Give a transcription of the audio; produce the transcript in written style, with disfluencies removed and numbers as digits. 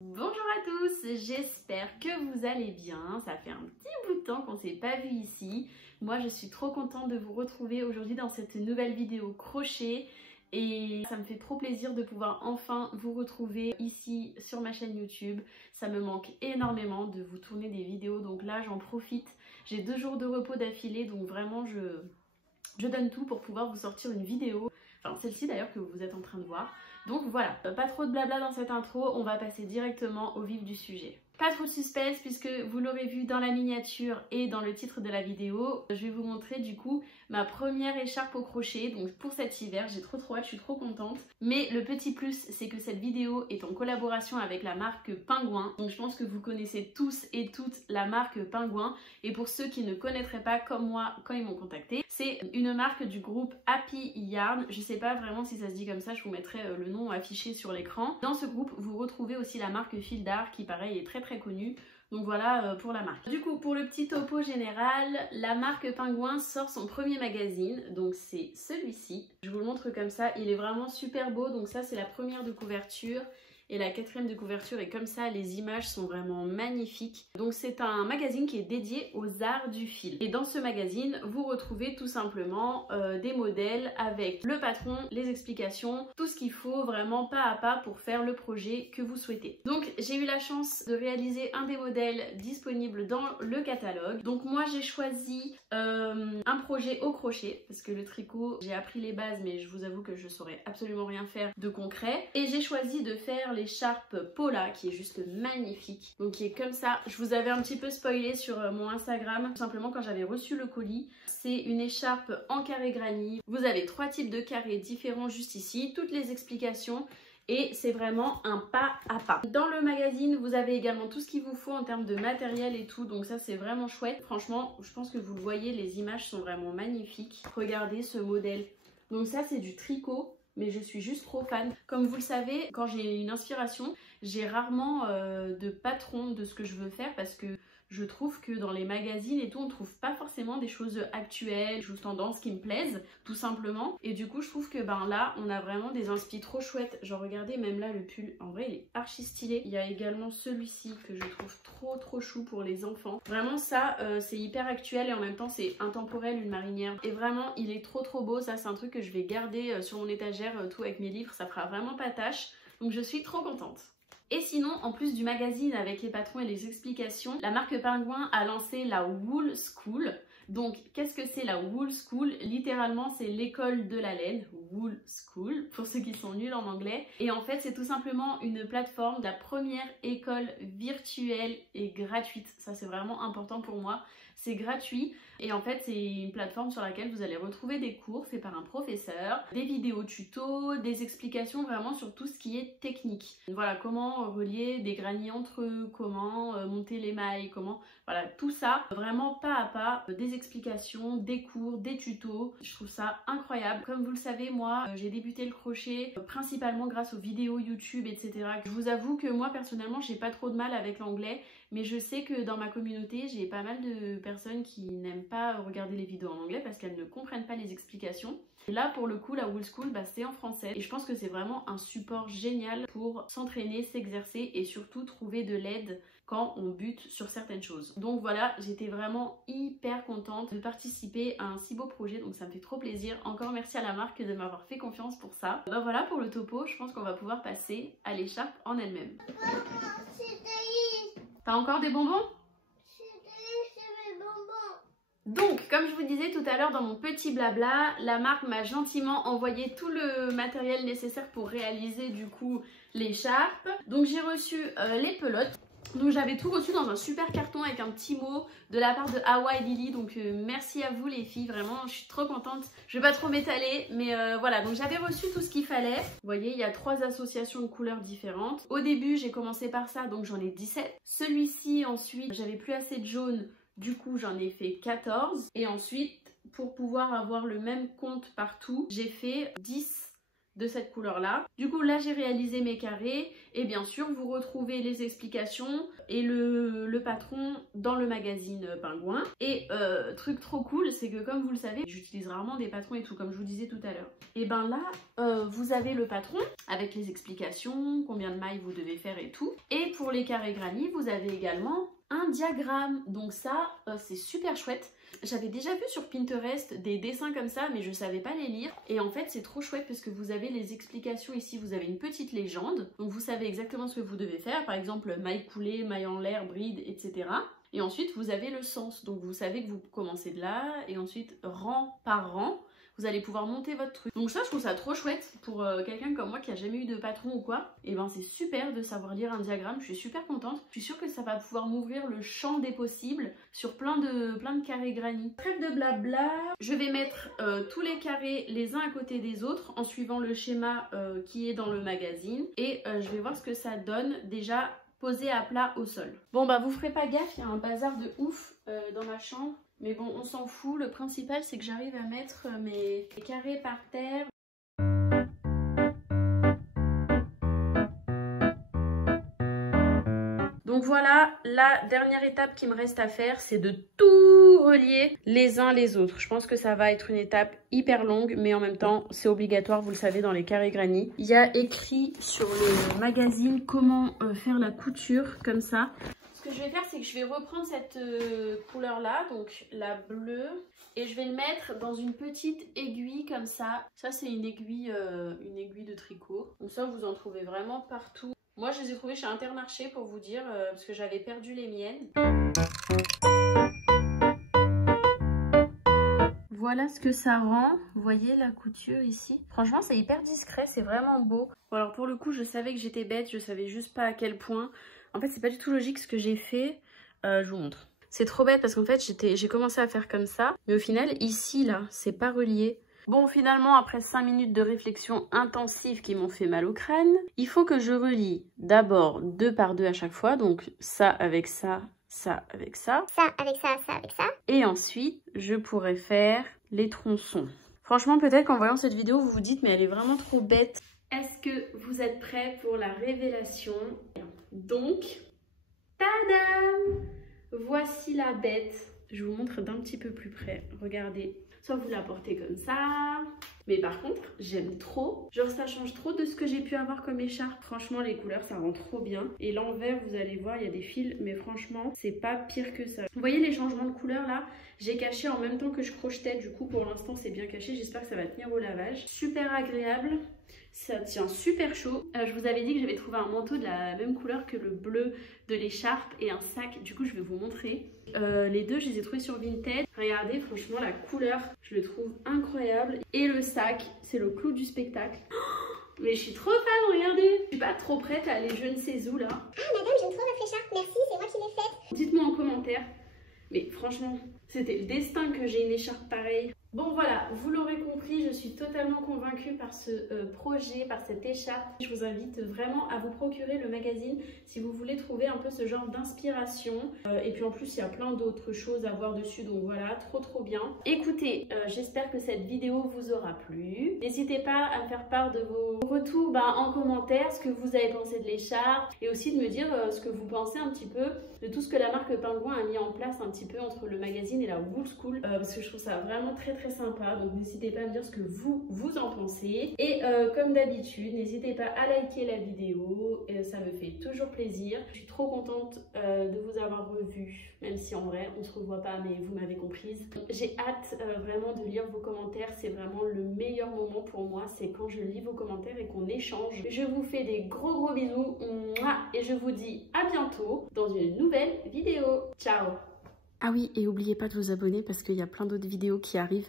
Bonjour à tous, j'espère que vous allez bien. Ça fait un petit bout de temps qu'on ne s'est pas vu ici. Moi je suis trop contente de vous retrouver aujourd'hui dans cette nouvelle vidéo crochet. Et ça me fait trop plaisir de pouvoir enfin vous retrouver ici sur ma chaîne YouTube. Ça me manque énormément de vous tourner des vidéos, donc là j'en profite. J'ai 2 jours de repos d'affilée, donc vraiment je donne tout pour pouvoir vous sortir une vidéo. Enfin celle-ci d'ailleurs que vous êtes en train de voir. Donc voilà, pas trop de blabla dans cette intro, on va passer directement au vif du sujet. Pas trop de suspense puisque vous l'aurez vu dans la miniature et dans le titre de la vidéo. Je vais vous montrer du coup ma première écharpe au crochet, donc pour cet hiver, j'ai trop hâte, je suis trop contente. Mais le petit plus, c'est que cette vidéo est en collaboration avec la marque Pingouin. Donc je pense que vous connaissez tous et toutes la marque Pingouin. Et pour ceux qui ne connaîtraient pas comme moi quand ils m'ont contacté, c'est une marque du groupe Happy Yarn. Je sais pas vraiment si ça se dit comme ça, je vous mettrai le nom affiché sur l'écran. Dans ce groupe, vous retrouvez aussi la marque Fil d'Art qui pareil est très connue. Donc voilà pour la marque. Du coup, pour le petit topo général, la marque Pingouin sort son premier magazine, donc c'est celui-ci. Je vous le montre comme ça, il est vraiment super beau, donc ça c'est la première de couverture. Et la 4e de couverture est comme ça, les images sont vraiment magnifiques. Donc c'est un magazine qui est dédié aux arts du fil. Et dans ce magazine, vous retrouvez tout simplement des modèles avec le patron, les explications, tout ce qu'il faut vraiment pas à pas pour faire le projet que vous souhaitez. Donc j'ai eu la chance de réaliser un des modèles disponibles dans le catalogue. Donc moi j'ai choisi un projet au crochet parce que le tricot, j'ai appris les bases mais je vous avoue que je saurais absolument rien faire de concret. Et j'ai choisi de faire l'écharpe Paula qui est juste magnifique, donc qui est comme ça. Je vous avais un petit peu spoilé sur mon Instagram, tout simplement quand j'avais reçu le colis. C'est une écharpe en carré granit. Vous avez 3 types de carrés différents juste ici, toutes les explications. Et c'est vraiment un pas à pas. Dans le magazine, vous avez également tout ce qu'il vous faut en termes de matériel et tout. Donc ça, c'est vraiment chouette. Franchement, je pense que vous le voyez, les images sont vraiment magnifiques. Regardez ce modèle. Donc ça, c'est du tricot. Mais je suis juste trop fan. Comme vous le savez, quand j'ai une inspiration, j'ai rarement de patron de ce que je veux faire parce que je trouve que dans les magazines et tout, on trouve pas forcément des choses actuelles, choses tendances qui me plaisent, tout simplement. Et du coup, je trouve que là, on a vraiment des inspi trop chouettes. Genre, regardez, même là, le pull, en vrai, il est archi stylé. Il y a également celui-ci que je trouve trop chou pour les enfants. Vraiment, ça, c'est hyper actuel et en même temps, c'est intemporel, une marinière. Et vraiment, il est trop beau. Ça, c'est un truc que je vais garder sur mon étagère, tout avec mes livres. Ça fera vraiment pas tâche. Donc, je suis trop contente. Et sinon, en plus du magazine avec les patrons et les explications, la marque Pingouin a lancé la Wool School. Donc, qu'est-ce que c'est la Wool School? Littéralement, c'est l'école de la laine, Wool School, pour ceux qui sont nuls en anglais. Et en fait, c'est tout simplement une plateforme, la première école virtuelle et gratuite. Ça, c'est vraiment important pour moi. C'est gratuit et en fait c'est une plateforme sur laquelle vous allez retrouver des cours faits par un professeur, des vidéos tutos, des explications vraiment sur tout ce qui est technique. Voilà, comment relier des granits entre eux, comment monter les mailles, comment... Voilà, tout ça, vraiment pas à pas, des explications, des cours, des tutos. Je trouve ça incroyable. Comme vous le savez, moi j'ai débuté le crochet principalement grâce aux vidéos YouTube, etc. Je vous avoue que moi personnellement j'ai pas trop de mal avec l'anglais. Mais je sais que dans ma communauté, j'ai pas mal de personnes qui n'aiment pas regarder les vidéos en anglais parce qu'elles ne comprennent pas les explications. Et là, pour le coup, la Wool School, c'est en français. Et je pense que c'est vraiment un support génial pour s'entraîner, s'exercer et surtout trouver de l'aide quand on bute sur certaines choses. Donc voilà, j'étais vraiment hyper contente de participer à un si beau projet, donc ça me fait trop plaisir. Encore merci à la marque de m'avoir fait confiance pour ça. Ben voilà pour le topo, je pense qu'on va pouvoir passer à l'écharpe en elle-même. T'as encore des bonbons? C'est mes bonbons. Donc, comme je vous disais tout à l'heure dans mon petit blabla, la marque m'a gentiment envoyé tout le matériel nécessaire pour réaliser du coup l'écharpe. Donc j'ai reçu les pelotes. Donc j'avais tout reçu dans un super carton avec un petit mot de la part de Hawa et Lily. Donc merci à vous les filles, vraiment je suis trop contente. Je vais pas trop m'étaler mais voilà, donc j'avais reçu tout ce qu'il fallait. Vous voyez, il y a 3 associations de couleurs différentes. Au début j'ai commencé par ça, donc j'en ai 17. Celui-ci ensuite, j'avais plus assez de jaune, du coup j'en ai fait 14. Et ensuite, pour pouvoir avoir le même compte partout, j'ai fait 10 de cette couleur là. Du coup là j'ai réalisé mes carrés et bien sûr vous retrouvez les explications et le patron dans le magazine Pingouin. Et truc trop cool, c'est que comme vous le savez, j'utilise rarement des patrons et tout comme je vous disais tout à l'heure. Et ben là vous avez le patron avec les explications, combien de mailles vous devez faire et tout. Et pour les carrés granny vous avez également un diagramme, donc ça c'est super chouette. J'avais déjà vu sur Pinterest des dessins comme ça mais je savais pas les lire et en fait c'est trop chouette parce que vous avez les explications ici, vous avez une petite légende donc vous savez exactement ce que vous devez faire, par exemple maille coulée, maille en l'air, bride, etc. Et ensuite vous avez le sens, donc vous savez que vous commencez de là et ensuite rang par rang vous allez pouvoir monter votre truc. Donc ça je trouve ça trop chouette pour quelqu'un comme moi qui a jamais eu de patron ou quoi. Et ben c'est super de savoir lire un diagramme, je suis super contente. Je suis sûre que ça va pouvoir m'ouvrir le champ des possibles sur plein de carrés granny. Trêve de blabla, je vais mettre tous les carrés les uns à côté des autres en suivant le schéma qui est dans le magazine. Et je vais voir ce que ça donne déjà posé à plat au sol. Bon bah vous ferez pas gaffe, il y a un bazar de ouf dans ma chambre. Mais bon, on s'en fout. Le principal, c'est que j'arrive à mettre mes carrés par terre. Donc voilà, la dernière étape qui me reste à faire, c'est de tout relier les uns les autres. Je pense que ça va être une étape hyper longue, mais en même temps, c'est obligatoire, vous le savez, dans les carrés granny. Il y a écrit sur le magazine comment faire la couture, comme ça. Ce que je vais faire, c'est que je vais reprendre cette couleur là, donc la bleue, et je vais le mettre dans une petite aiguille comme ça. Ça c'est une aiguille de tricot. Donc ça vous en trouvez vraiment partout. Moi je les ai trouvées chez Intermarché pour vous dire, parce que j'avais perdu les miennes. Voilà ce que ça rend, vous voyez la couture ici. Franchement c'est hyper discret, c'est vraiment beau. Bon, alors pour le coup je savais que j'étais bête, je savais juste pas à quel point. En fait c'est pas du tout logique ce que j'ai fait, je vous montre. C'est trop bête parce qu'en fait j'ai commencé à faire comme ça, mais au final ici là c'est pas relié. Bon finalement après 5 minutes de réflexion intensive qui m'ont fait mal au crâne, il faut que je relie d'abord 2 par 2 à chaque fois, donc ça avec ça, ça avec ça. Ça avec ça, ça avec ça. Et ensuite je pourrais faire les tronçons. Franchement peut-être qu'en voyant cette vidéo vous vous dites mais elle est vraiment trop bête. Est-ce que vous êtes prêts pour la révélation? Donc, tadam! Voici la bête. Je vous montre d'un petit peu plus près. Regardez. Soit vous la portez comme ça. Mais par contre, j'aime trop. Genre ça change trop de ce que j'ai pu avoir comme écharpe. Franchement, les couleurs, ça rend trop bien. Et l'envers, vous allez voir, il y a des fils. Mais franchement, c'est pas pire que ça. Vous voyez les changements de couleurs là? J'ai caché en même temps que je crochetais. Du coup, pour l'instant, c'est bien caché. J'espère que ça va tenir au lavage. Super agréable. Ça tient super chaud. Je vous avais dit que j'avais trouvé un manteau de la même couleur que le bleu de l'écharpe et un sac. Du coup, je vais vous montrer. Les deux, je les ai trouvés sur Vinted. Regardez, franchement, la couleur, je le trouve incroyable. Et le sac, c'est le clou du spectacle. Mais je suis trop fan, regardez. Je suis pas trop prête à aller je ne sais où là. Ah madame, j'aime trop votre écharpe. Merci, c'est moi qui l'ai faite. Dites-moi en commentaire. Mais franchement, c'était le destin que j'ai une écharpe pareille. Bon voilà, vous l'aurez compris, je suis totalement convaincue par ce projet, par cette écharpe. Je vous invite vraiment à vous procurer le magazine si vous voulez trouver un peu ce genre d'inspiration. Et puis en plus, il y a plein d'autres choses à voir dessus, donc voilà, trop bien. Écoutez, j'espère que cette vidéo vous aura plu. N'hésitez pas à me faire part de vos retours en commentaire, ce que vous avez pensé de l'écharpe et aussi de me dire ce que vous pensez un petit peu de tout ce que la marque Pingouin a mis en place un petit peu entre le magazine et la Wool School, parce que je trouve ça vraiment très sympa. Donc n'hésitez pas à me dire ce que vous en pensez. Et comme d'habitude, n'hésitez pas à liker la vidéo, ça me fait toujours plaisir. Je suis trop contente de vous avoir revu, même si en vrai on se revoit pas, mais vous m'avez comprise. J'ai hâte vraiment de lire vos commentaires, c'est vraiment le meilleur moment pour moi, c'est quand je lis vos commentaires et qu'on échange. Je vous fais des gros bisous et je vous dis à bientôt dans une nouvelle vidéo. Ciao! Ah oui, et n'oubliez pas de vous abonner parce qu'il y a plein d'autres vidéos qui arrivent.